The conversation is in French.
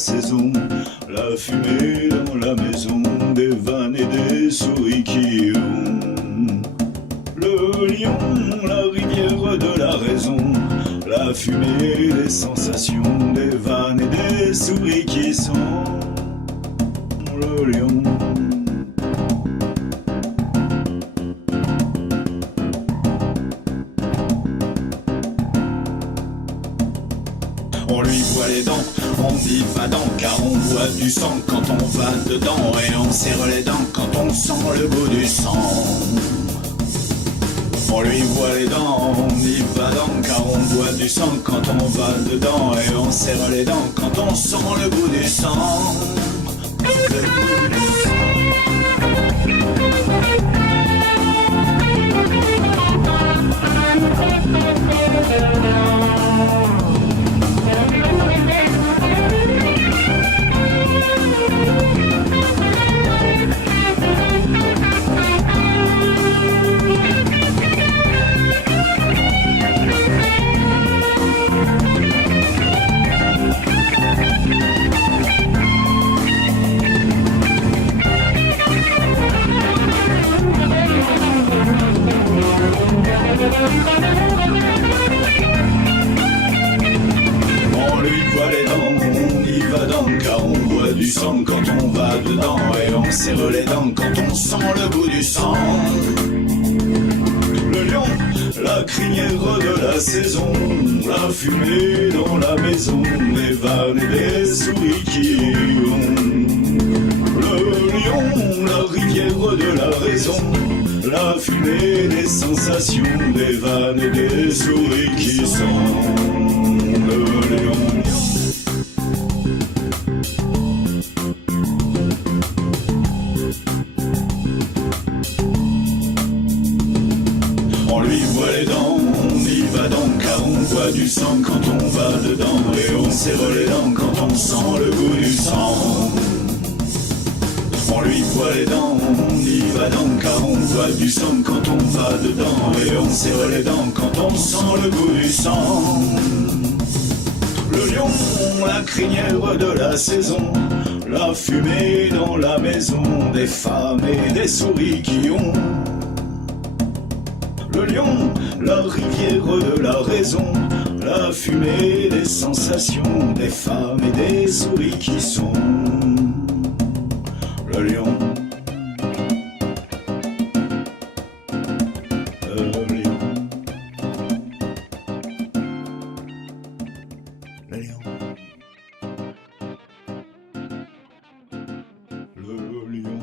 saison, la fumée dans la maison, des vannes et des souris qui ont. Le lion, la rivière de la raison, la fumée, les sensations, des vannes et des souris qui sont. Le lion. On lui voit les dents, on y va dans, car on voit du sang quand on va dedans, et on serre les dents quand on sent le goût du sang. On lui voit les dents, on y va dans, car on voit du sang quand on va dedans, et on serre les dents quand on sent le goût du sang. Le goût du sang. On lui voit les dents, on y va dans, car on voit du sang quand on va dedans, et on serre les dents quand on sent le goût du sang. Le lion, la crinière de la saison, la fumée dans la maison, des vannes et des souris qui ont. Le lion, la rivière de la raison, la fumée, des sensations, des vannes et des souris qui sont. Le lion. On lui voit les dents, on y va donc, car on voit du sang quand on va dedans, et on serre les dents quand on sent le goût du sang. On lui voit les dents, on y va donc, car on voit du sang quand on va dedans, et on serre les dents quand on sent le goût du sang. Le lion, la crinière de la saison, la fumée dans la maison, des femmes et des souris qui ont. Le lion, la rivière de la raison, la fumée, des sensations, des femmes et des souris qui sont. Le lion. Le lion. Le lion. Le lion.